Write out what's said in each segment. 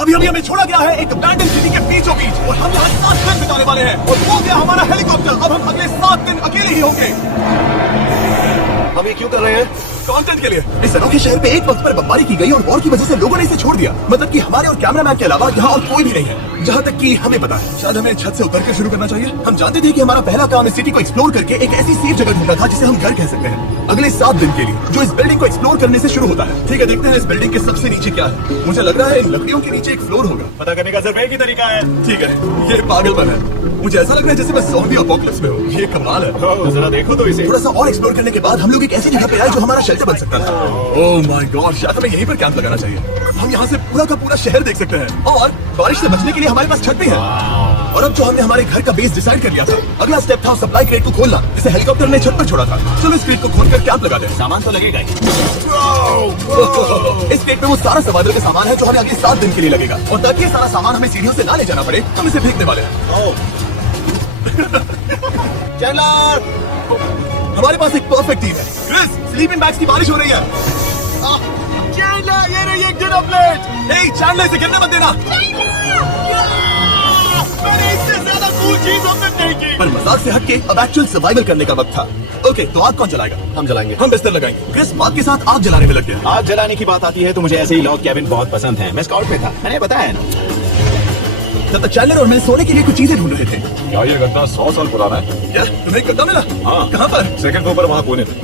अभी अभी हमें छोड़ा गया है एक अबैंडन सिटी के बीचों बीच और हम यहाँ 7 दिन बिताने वाले हैं और वो गया हमारा हेलीकॉप्टर। अब हम अगले 7 दिन अकेले ही होंगे। हम ये क्यों कर रहे हैं? कंटेंट के लिए। इस अनोखे शहर पे एक वक्त पर बमबारी की गई और वॉर की वजह से लोगों ने इसे छोड़ दिया। मतलब कि हमारे और कैमरामैन के अलावा यहाँ और कोई भी नहीं है, जहाँ तक कि हमें पता है। शायद हमें छत से उतर कर शुरू करना चाहिए। हम जानते थे कि हमारा पहला काम इस सिटी को एक्सप्लोर करके एक ऐसी सेफ जगह ढूंढना था जिसे हम घर कह सकते हैं, अगले 7 दिन के लिए, जो इस बिल्डिंग को एक्सप्लोर करने से शुरू होता है। ठीक है, देखते हैं इस बिल्डिंग के सबसे नीचे क्या है। मुझे लग रहा है इन लकड़ियों के नीचे एक फ्लोर होगा। पता करने का सिर्फ एक ही तरीका है। ठीक है, ये पागलपन है। मुझे ऐसा लग रहा है जैसे मैं ज़ॉम्बी अपोकलिप्स में हूँ। ये कमाल है। जरा देखो तो इसे। थोड़ा सा और एक्सप्लोर करने के बाद हम लोग एक ऐसी जगह पे आए जो हमारा शेल्टर बन सकता था। ओह माय गॉड, शायद हमें यहीं पर कैंप लगाना चाहिए। हम यहाँ से पूरा का पूरा शहर देख सकते हैं और बारिश से बचने के लिए हमारे पास छत भी है। और अब जो हमने हमारे घर का बेस डिसाइड कर लिया था, अगला स्टेप था सप्लाई क्रेट को खोलना, जिसे हेलीकॉप्टर ने छत पर छोड़ा था। चलो इस क्रेट को खोलकर कैंप लगा दें। सामान तो लगेगा ही। इस क्रेट में वो सारा सर्वाइवल का सामान है जो हमें अगले 7 दिन के लिए लगेगा। और ताकि ये सारा सामान हमें सीढ़ियों से ना ले जाना पड़े, हम इसे फेंकने वाले हैं। चैनलर, हमारे पास एक परफेक्ट टीम है। क्रिस, स्लीपिंग बैग्स की बारिश हो रही है। चैनलर, ये रही एक डिनर प्लेट। नहीं चैनलर, इसे गिरने मत देना। मैंने इससे ज्यादा कूल चीज हमने नहीं की। पर मजाक से हटके अब एक्चुअल सर्वाइवल करने का वक्त था। ओके, तो आग कौन जलाएगा? हम जलाएंगे। हम बिस्तर लगाएंगे। क्रिस बात के साथ आग जलाने में लग गया। आग जलाने की बात आती है तो मुझे ऐसे ही लॉग कैबिन बहुत पसंद है। मैं स्काउट में था, मैंने बताया ना। तब तक चैनलर और मैं सोने के लिए कुछ चीजें ढूंढ रहे थे। क्या ये गद्दा 100 साल पुराना है? क्या तुम्हें गद्दा मिला? हाँ। कहाँ पर? सेकंड फ्लोर पर वहाँ कोने में।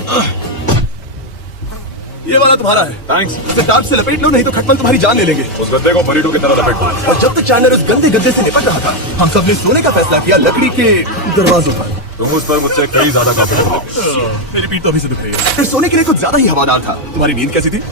ये वाला तुम्हारा है। थैंक्स। इसे टार्प से लपेट लो, नहीं तो खटमल तुम्हारी जान ले लेंगे। उस गद्दे को बरीडो की तरह लपेट दो। और जब तक चैनलर उस गंदे गद्दे से निपट रहा था, हम सब ने सोने का फैसला किया लकड़ी के दरवाजों पर। तुम उस पर मुझसे कई ज्यादा काफी। मेरी पीठ तो अभी से दुख रही है। फिर सोने के लिए कुछ ज्यादा ही हवादार था। तुम्हारी नींद कैसी थी?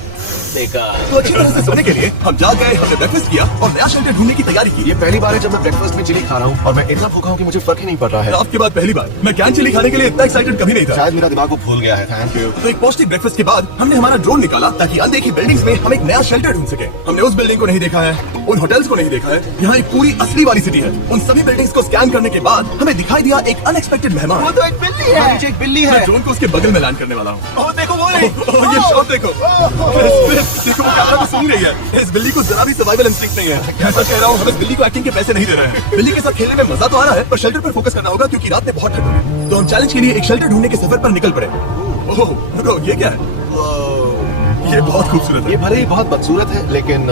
तो अच्छी तरह से सोने के लिए हम जाग गए, हमने ब्रेकफास्ट किया और नया शेल्टर ढूंढने की तैयारी की। ये पहली बार है जब मैं ब्रेकफास्ट में चिली खा रहा हूँ और मैं इतना भूखा हूँ कि मुझे फर्क ही नहीं पड़ रहा है। आपके बाद पहली बार मैं कैन चिली खाने के लिए इतना एक्साइटेड कभी नहीं था। शायद मेरा दिमाग को भूल गया है। Thank you. तो एक पौष्टिक ब्रेकफास्ट के बाद हमने हमारा ड्रोन निकाला ताकि अनदेखी बिल्डिंग्स में हम एक नया शेल्टर ढूंढ सके। हमने उस बिल्डिंग को नहीं देखा है, उन होटल्स को नहीं देखा है। यहाँ एक पूरी असली वाली सिटी है। उन सभी बिल्डिंग्स को स्कैन करने के बाद हमें दिखाई दिया एक अनएक्सपेक्टेड मेहमान। वो तो एक बिल्ली है। नीचे एक बिल्ली मैं है। ड्रोन को उसके बगल में लैंड करने वाला हूँ। देखो वो ये शॉट देखो। देखो वो कैमरा को सूंघ रही है। इस बिल्ली को जरा भी सर्वाइवल इंस्टिंक्ट नहीं है। मैं सच कह रहा हूँ, हम इस बिल्ली को एक्टिंग के पैसे नहीं दे रहे हैं। बिल्ली के साथ खेलने में मजा तो आ रहा है, पर शेल्टर पर फोकस करना होगा क्योंकि रात में बहुत ठंड है। तो हम चैलेंज के लिए एक शेल्टर ढूंढने के सफर पर निकल पड़े। ओह ब्रो, ये क्या है? ये बहुत खूबसूरत ये है। भले ही बहुत बदसूरत है, लेकिन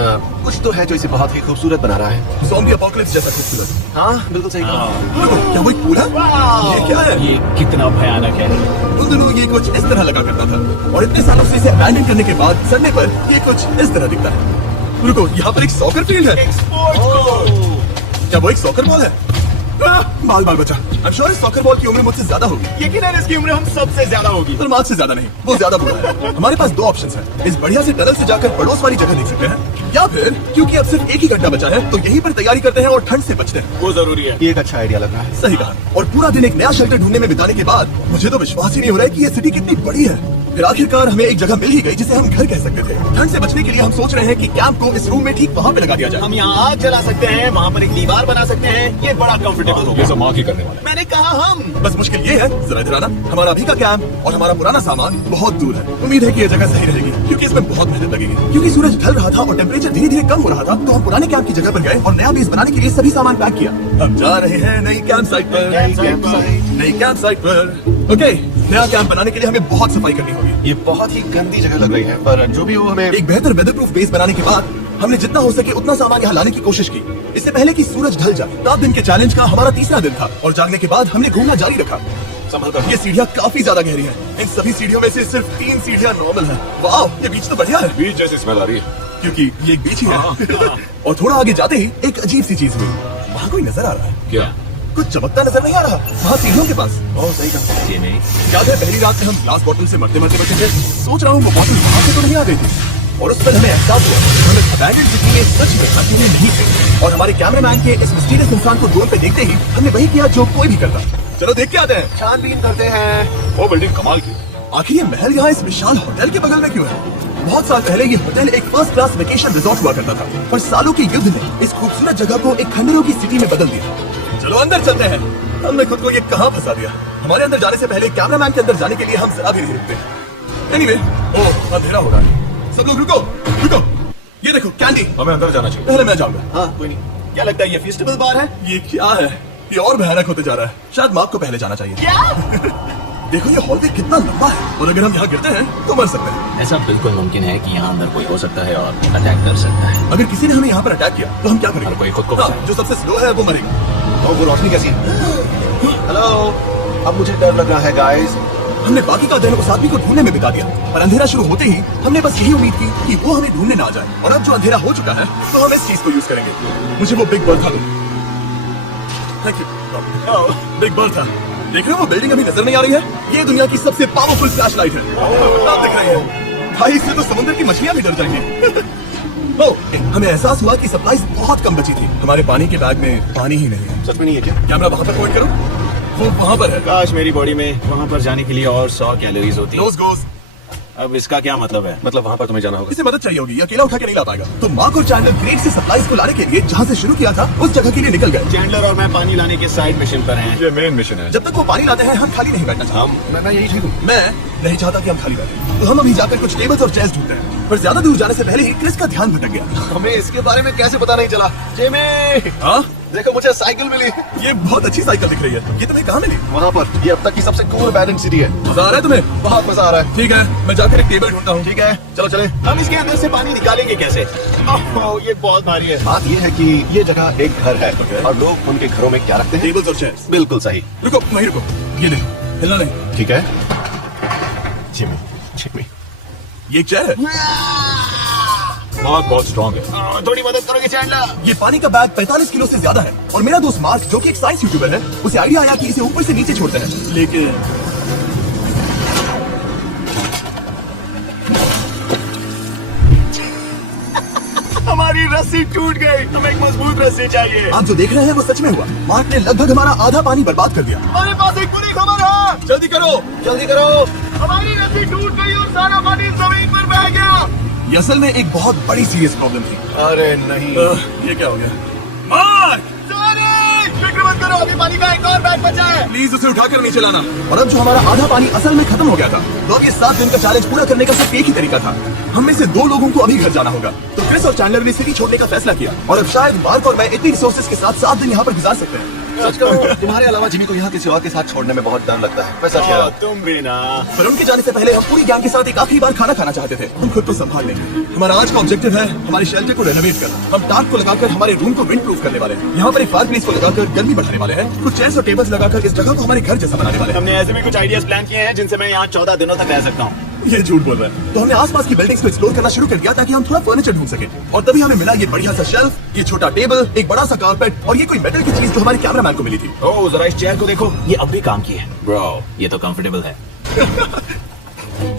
कुछ तो है जो इसे बहुत ही खूबसूरत बना रहा है। ज़ॉम्बी अपोकलिप्स जैसा खूबसूरत। हाँ, बिल्कुल सही कहा। क्या वो एक पूल है? ये क्या है? ये कितना भयानक है। उन दिनों ये कुछ इस तरह लगा करता था और इतने सालों से इसे अबैंडन करने के बाद सड़ने पर ये कुछ इस तरह दिखता है। रुको, यहाँ पर एक सॉकर फील्ड है। क्या वो एक सॉकर बॉल है? बाल बाल बचा। I'm sure इस सॉकर बॉल की उम्र मुझसे ज्यादा होगी। यकीन है इसकी उम्र हम सबसे ज्यादा होगी। पर मार्च से ज्यादा नहीं, वो ज्यादा बुरा है। हमारे पास 2 ऑप्शंस हैं। इस बढ़िया से टनल से जाकर पड़ोस वाली जगह देख सकते हैं, या फिर क्योंकि अब सिर्फ एक ही गड्ढा बचा है तो यहीं पर तैयारी करते हैं और ठंड से बचते हैं। वो जरूरी है। ये एक अच्छा आइडिया लग रहा है। सही कहा। और पूरा दिन एक नया शेल्टर ढूंढने में बिताने के बाद मुझे तो विश्वास ही नहीं हो रहा है कि ये सिटी कितनी बड़ी है। फिर आखिरकार हमें एक जगह मिल ही गई जिसे हम घर कह सकते थे। ठंड से बचने के लिए हम सोच रहे हैं कि कैंप को इस रूम में ठीक वहाँ पे लगा दिया जाए। हम यहाँ आग जला सकते हैं, वहाँ पर एक दीवार बना सकते हैं। ये बड़ा कंफर्टेबल होगा। ये सब माँ की करने वाला है। मैंने कहा हम। बस मुश्किल ये है, जरा इधर आना, हमारा अभी का कैंप और हमारा पुराना सामान बहुत दूर है। उम्मीद है कि ये जगह सही रहेगी क्योंकि इसमें बहुत मेहनत लगेगी। क्योंकि सूरज ढल रहा था और टेम्परेचर धीरे धीरे कम हो रहा था, तो हम पुराने कैंप की जगह पर गए और नया बेस बनाने के लिए सभी सामान पैक किया। हम जा रहे हैं नई कैंप साइट पर। नई कैंप साइट पर। ओके, नया कैंप बनाने के लिए हमें बहुत सफाई करनी होगी। ये बहुत ही गंदी जगह लग रही है, पर जो भी हो हमें एक बेहतर वेदर प्रूफ बेस बनाने के बाद हमने जितना हो सके उतना सामान यहाँ लाने की कोशिश की, इससे पहले कि सूरज ढल जाए। 7 दिन के चैलेंज का हमारा तीसरा दिन था और जागने के बाद हमने घूमना जारी रखा। संभल कर, ये सीढ़ियाँ काफी ज्यादा गहरी हैं। इन सभी सीढ़ियों में से सिर्फ 3 सीढ़ियाँ नॉर्मल हैं। वाह, ये बीच तो बढ़िया है बीच जैसी स्मेल आ रही है। क्योंकि ये एक बीच ही है। और थोड़ा आगे जाते ही एक अजीब सी चीज हुई। वहाँ कोई नजर आ रहा है। क्या? कुछ चमकता नजर नहीं आ रहा वहाँ सीढ़ियों के पास। बहुत सही कहा। ये नहीं। याद है पहली रात में हम ग्लास बॉटल से मरते मरते बचे थे? सोच रहा हूँ वो बॉटल वहाँ से तो नहीं आ गई थी। और उस पर हमें एहसास हुआ कि हम इस अबैंडन्ड सिटी में सच में अकेले नहीं थे। और हमारे कैमरामैन के इस मिस्टीरियस इंसान को ड्रोन पे देखते ही हमने वही किया जो कोई भी करता। चलो देख के आते हैं। छानबीन करते हैं। वो बिल्डिंग कमाल की। आखिर ये महल यहाँ इस विशाल होटल के बगल में क्यों है? बहुत साल पहले ये होटल एक फर्स्ट क्लास वेकेशन रिजॉर्ट हुआ करता था, पर सालों के युद्ध ने इस खूबसूरत जगह को एक खंडरों की सिटी में बदल दिया। चलो अंदर चलते हैं। हमने खुद को ये कहाँ फंसा दिया। हमारे अंदर जाने से पहले कैमरामैन के अंदर जाने के लिए हम जरा भी नहीं रुकते। एनीवे, ओह अंधेरा हो रहा है। सब लोग रुको रुको। ये देखो कैंडी। हमें अंदर जाना चाहिए। पहले मैं जाऊंगा। हाँ कोई नहीं। क्या लगता है ये फेस्टिवल बार है? ये क्या है? ये और भयानक होते जा रहा है। शायद मार्क को पहले जाना चाहिए। क्या? देखो ये हॉलवे कितना लंबा है और अगर हम यहाँ गिरते हैं तो मर सकते हैं। ऐसा बिल्कुल मुमकिन है कि यहाँ अंदर कोई हो सकता है और अटैक कर सकता है। अगर किसी ने हमें यहाँ पर अटैक किया तो हम क्या करेंगे? हर कोई खुद को हाँ, बचाए। जो सबसे स्लो है वो मरेगा। और वो रोशनी कैसी है? हेलो, अब मुझे डर लग रहा है गाइस। हमने बाकी का दिन उस आदमी को ढूंढने में बिता दिया, पर अंधेरा शुरू होते ही हमने बस यही उम्मीद की कि वो हमें ढूंढने ना आ जाए। और अब जो अंधेरा हो चुका है तो हम इस चीज को यूज करेंगे। मुझे वो बिग बर्ड था। Thank you. बिग बर्ड था। देख रहे हो वो बिल्डिंग अभी नजर नहीं आ रही है? ये दुनिया की सबसे पावरफुल फ्लैश लाइट है। आप देख रहे हैं भाई, इससे तो समुद्र की मछलियां भी डर जाएंगी। हमें एहसास हुआ कि सप्लाईज बहुत कम बची थी। हमारे पानी के बैग में पानी ही नहीं है। सच में नहीं है क्या? कैमरा वहां पर पॉइंट करो, वो वहां पर है। काश मेरी बॉडी में वहाँ पर जाने के लिए और 100 कैलोरीज होती। नोज गोज। अब इसका क्या मतलब है? मतलब वहाँ पर तुम्हें जाना होगा। इसे मदद चाहिए होगी, ये अकेला उठा के नहीं ला पाएगा। तो मार्क और चैंडलर क्रेट से सप्लाईज को लाने के लिए जहाँ से शुरू किया था उस जगह के लिए निकल गए। चैंडलर और मैं पानी लाने के साइड मिशन पर हैं। ये मेन मिशन है। जब तक वो पानी लाते हैं हम खाली नहीं बैठना चाहते। मैं यही ठीक हूँ। मैं नहीं चाहता कि हम खाली बैठे, तो हम अभी जाकर कुछ टेबल्स और चेयर्स ढूंढते हैं। पर ज्यादा दूर जाने से पहले ही क्रिस का ध्यान भटक गया। हमें इसके बारे में कैसे पता नहीं चला? जिमी, हाँ, देखो मुझे साइकिल मिली। ये बहुत अच्छी साइकिल दिख रही है। ये तुम्हें कहाँ मिली? वहाँ पर। ये अब तक की सबसे कूल अबैंडन्ड सिटी है। मजा आ रहा है तुम्हें? बहुत मजा आ रहा है। ठीक है, मैं जाकर एक टेबल ढूंढता हूँ। ठीक है, चलो चले। हम इसके अंदर से पानी निकालेंगे कैसे? ओह, ये बहुत भारी है। बात ये है कि ये जगह एक घर है और लोग उनके घरों में क्या रखते हैं? टेबल्स और चेयर्स। बिल्कुल सही। रुको, वहीं रुको। ये देखो, हिलना नहीं। ठीक है जिमी, जिमी। ये एक चेयर है। मार्क बहुत स्ट्रांग है। थोड़ी मदद करोगे चैंडलर? ये पानी का बैग 45 किलो से ज्यादा है और मेरा दोस्त मार्क जो कि एक साइंस यूट्यूबर है, उसे आइडिया आया कि इसे ऊपर से नीचे छोड़ते हैं। लेकिन हमारी रस्सी टूट गई। हमें एक मजबूत रस्सी चाहिए। आप जो देख रहे हैं वो सच में हुआ। मार्क ने लगभग हमारा आधा पानी बर्बाद कर दिया। हमारे पास एक बुरी खबर है। जल्दी करो। जल्दी करो। हमारी रस्सी टूट गई और सारा पानी जमीन पर बह गया। ये असल में एक बहुत बड़ी सीरियस प्रॉब्लम थी। अरे नहीं। ये क्या हो गया? मार्क, फिक्र मत करो, अभी पानी का एक और बैग बचा है। प्लीज उसे उठाकर नीचे लाना। और अब जो हमारा आधा पानी असल में खत्म हो गया था, तो अब ये 7 दिन का चैलेंज पूरा करने का सिर्फ एक ही तरीका था। हम में से 2 लोगों को अभी घर जाना होगा। तो क्रिस और चैंडलर ने सिटी छोड़ने का फैसला किया और अब शायद मार्क और मैं इतनी रिसोर्सेज के साथ 7 दिन यहाँ पर गुजार सकते हैं। सच कहूँ, तुम्हारे अलावा जिमी को यहाँ किसी और के साथ छोड़ने में बहुत डर लगता है। मैं सच कह रहा हूँ। तुम भी ना। पर उनके जाने से पहले हम पूरी गैंग के साथ एक आखिरी बार खाना खाना चाहते थे। हम खुद को संभाल लेंगे। हमारा आज का ऑब्जेक्टिव है हमारे शेल्टर को रेनोवेट करना। हम टार्प को लगाकर हमारे रूम को विंड प्रूफ करने वाले हैं। यहाँ पर एक फायर प्लेस को लगाकर गर्मी बढ़ाने वाले हैं। कुछ चेयर्स और टेबल्स लगाकर इस जगह को हमारे घर जैसा बनाने वाले हैं। हमने ऐसे भी कुछ आइडियाज प्लान किए हैं जिनसे मैं यहाँ 14 दिनों तक रह सकता हूँ। ये झूठ बोल रहा है। तो हमने आसपास की बिल्डिंग्स को एक्सप्लोर करना शुरू कर दिया ताकि हम थोड़ा फर्नीचर ढूंढ सके। और तभी हमें मिला ये बढ़िया सा शेल्फ, ये छोटा टेबल, एक बड़ा सा कारपेट और ये कोई मेटल की चीज जो हमारे कैमरामैन को मिली थी। ओह, जरा इस चेयर को देखो, ये अब भी काम की है। ब्रो, ये तो कंफर्टेबल है।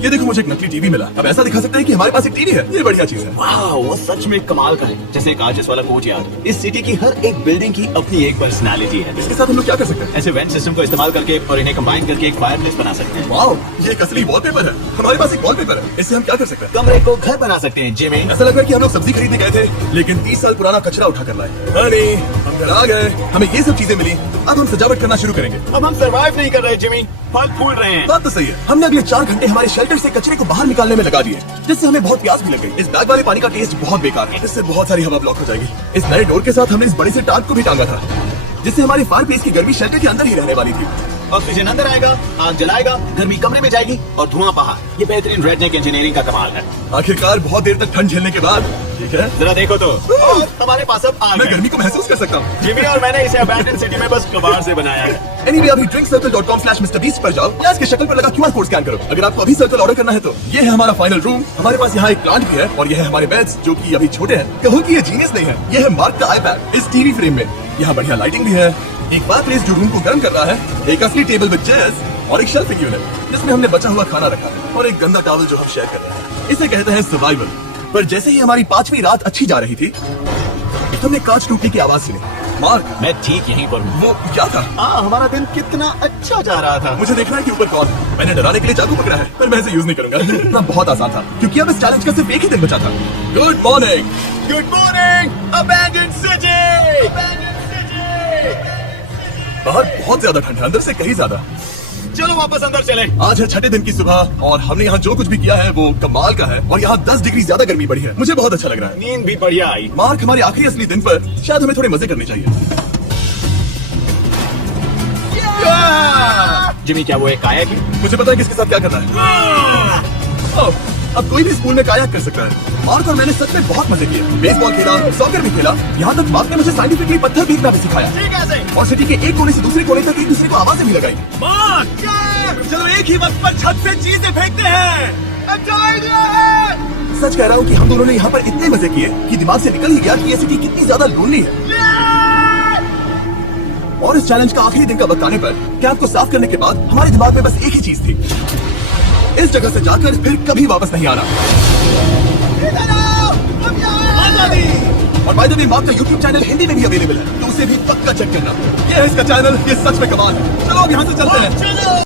ये देखो, मुझे एक नकली टीवी मिला। अब ऐसा दिखा सकते हैं कि हमारे पास एक टीवी है। ये बढ़िया चीज है। वाह, वो सच में कमाल का है। जैसे एक आर्टिस्ट वाला कोच यार। इस सिटी की हर एक बिल्डिंग की अपनी एक पर्सनालिटी है। इसके साथ हम लोग क्या कर सकते हैं? ऐसे वेंट सिस्टम को इस्तेमाल करके और इन्हें कंबाइन करके एक फायरप्लेस बना सकते हैं। वाओ, ये एक असली वॉलपेपर है। हमारे पास एक वॉलपेपर है। इससे हम क्या कर सकते हैं? कमरे को घर बना सकते हैं। जिमी, ऐसा लग रहा है कि हम लोग सब्जी खरीदने गए थे, लेकिन 30 साल पुराना कचरा उठा कर लाए। हनी, हम घर आ गए, हमें ये सब चीजें मिली। अब हम सजावट करना शुरू करेंगे। अब हम सरवाइव नहीं कर रहे जिमी, फल फूल रहे हैं। बात तो सही है। हमने अगले 4 घंटे हमारे शेल्टर से कचरे को बाहर निकालने में लगा दिए, जिससे हमें बहुत प्यास भी लग गई। इस बैग वाले पानी का टेस्ट बहुत बेकार है। इससे बहुत सारी हवा ब्लॉक हो जाएगी। इस नए डोर के साथ हमने इस बड़े से टार्प को भी टांगा था, जिससे हमारी फायर प्लेस की गर्मी शेल्टर के अंदर ही रहने वाली थी। ऑक्सीजन अंदर आएगा, आग जलाएगा, गर्मी कमरे में जाएगी और धुआं बाहर। ये बेहतरीन रेडनेक इंजीनियरिंग का कमाल है। आखिरकार बहुत देर तक ठंड झेलने के बाद, ठीक है, जरा देखो तो, और हमारे पास अब आग मैं है। गर्मी को महसूस कर सकता हूँ। जिमी और मैंने इसे अबैंडन सिटी में बस कबाड़ से बनाया है। Anyway, अभी drinkcircle.com/MrBeast पर जाओ या इसके शक्ल पर लगा QR कोड स्कैन करो। अगर आपको अभी सर्कल ऑर्डर करना है तो ये है हमारा फाइनल रूम। हमारे पास यहाँ एक प्लांट भी है और ये है हमारे बेड्स जो कि अभी छोटे हैं। कहो कि ये जीनियस नहीं है। ये है मार्क का आईपैड इस टीवी फ्रेम में। यहाँ बढ़िया लाइटिंग भी है, एक फायर प्लेस जो रूम को गर्म कर रहा है, एक असली टेबल विद चेयर्स और एक शेल्फिंग यूनिट जिसमें हमने बचा हुआ खाना रखा है और एक गंदा टॉवल जो हम शेयर कर रहे हैं। इसे कहते हैं सर्वाइवल। पर जैसे ही हमारी 5वीं रात अच्छी जा रही थी, हमने कांच टूटने की आवाज सुनी। मार्क, मैं ठीक यहीं पर हूँ। वो क्या था? हमारा दिन कितना अच्छा जा रहा था। मुझे देखना है कि ऊपर कौन है। मैंने डराने के लिए चाकू पकड़ा है, पर मैं इसे यूज नहीं करूंगा। इतना बहुत आसान था क्योंकि अब इस चैलेंज का सिर्फ एक ही दिन बचा था। Good morning. Good morning, abandon city. बाहर बहुत ज्यादा ठंड है, अंदर से कहीं ज्यादा। चलो वापस अंदर चले। आज है छठे दिन की सुबह और हमने यहाँ जो कुछ भी किया है वो कमाल का है और यहाँ 10 डिग्री ज्यादा गर्मी बढ़ी है। मुझे बहुत अच्छा लग रहा है। नींद भी बढ़िया आई। मार्क, हमारे आखिरी असली दिन पर शायद हमें थोड़े मजे करने चाहिए। जिमी, क्या वो एक काया की? मुझे पता है किसके साथ क्या करना है। ओह, अब कोई भी स्कूल में कायाक कर सकता है। मार्क और मैंने सच में बहुत मजे किए। बेसबॉल खेला, सॉकर भी खेला, यहाँ तक मार्क ने मुझे साइंटिफिकली पत्थर फेंकना भी सिखाया ठीक है। और सिटी के एक कोने से दूसरे कोने तक एक दूसरे को आवाजें भी लगाई। मार्क, चलो एक ही वक्त पर छत से चीजें फेंकते हैं। अच्छा आइडिया है। सच कह रहा हूँ कि हम दोनों ने यहाँ पर इतने मजे किए कि दिमाग से निकल ही गया कि ये सिटी कितनी ज्यादा लोनली है। और इस चैलेंज का आखिरी दिन का वक्त आने पर कैंप को साफ करने के बाद हमारे दिमाग में बस एक ही चीज थी, इस जगह से जाकर फिर कभी वापस नहीं आना। और बाय द वे, मार्क का YouTube चैनल हिंदी में भी अवेलेबल है, तो उसे भी पक्का चेक करना। ये है इसका चैनल, ये सच में कमाल है। चलो अब यहाँ से चलते हैं।